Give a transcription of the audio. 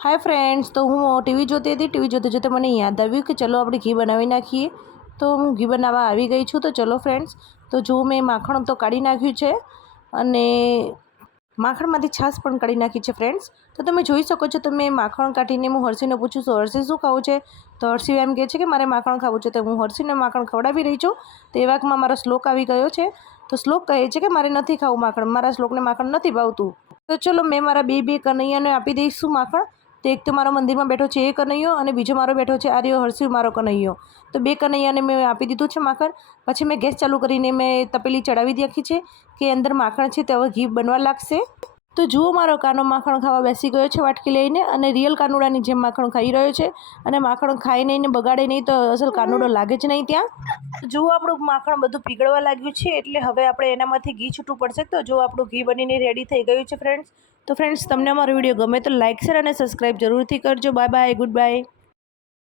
Hi friends, तो हूँ TV जोती थी। टीवी जोते जोते मैंने याद आव्યું कि चलो આપણે ઘી બનાવી નાખીએ। તો હું ઘી બનાવવા આવી ગઈ છું। તો ચલો ફ્રેન્ડ્સ, તો જો મેં માખણ તો કાઢી નાખ્યું છે અને માખણમાંથી છાશ પણ કાઢી નાખી છે ફ્રેન્ડ્સ। તો તમે જોઈ શકો છો, તો મેં માખણ કાઢીને હું હર્ષીને પૂછું છું, હર્ષી શું ખાવું છે? તો હર્ષી એમ કહે છે કે મારે માખણ ખાવું છે। તો હું હર્ષીને માખણ ખવડાવી રહી છું। તો એ વાકમાં મારો શ્લોક આવી ગયો છે। તો શ્લોક કહે છે કે મારે નથી ખાવું માખણ, મારા શ્લોકને માખણ નથી ભાવતું। તો ચલો મેં મારા બે કનૈયાને આપી દઈશું માખણ। તો એક તો મારો મંદિરમાં બેઠો છે એ કનૈયો, અને બીજો મારો બેઠો છે આ રહ્યો હર્ષિ મારો કનૈયો। તો બે કનૈયાને મેં આપી દીધું છે માખણ। પછી મેં ગેસ ચાલુ કરીને મેં તપેલી ચડાવી રાખી છે કે અંદર માખણ છે તે હવે ઘી બનવા લાગશે। તો જુઓ, મારો કાનો માખણ ખાવા બેસી ગયો છે વાટકી લઈને, અને રિયલ કાનુડાની જેમ માખણ ખાઈ રહ્યો છે। અને માખણ ખાઈ નહીં ને બગાડે નહીં તો અસલ કાનુડો લાગે જ નહીં ત્યાં। જુઓ, આપણું માખણ બધું પીગળવા લાગ્યું છે, એટલે હવે આપણે એનામાંથી ઘી છૂટું પડશે। તો જો આપણું ઘી બનીને રેડી થઈ ગયું છે ફ્રેન્ડ્સ। તો ફ્રેન્ડ્સ, તમને અમારો વિડીયો ગમે તો લાઇક, શેર અને સબસ્ક્રાઈબ જરૂરથી કરજો। Bye bye, good bye.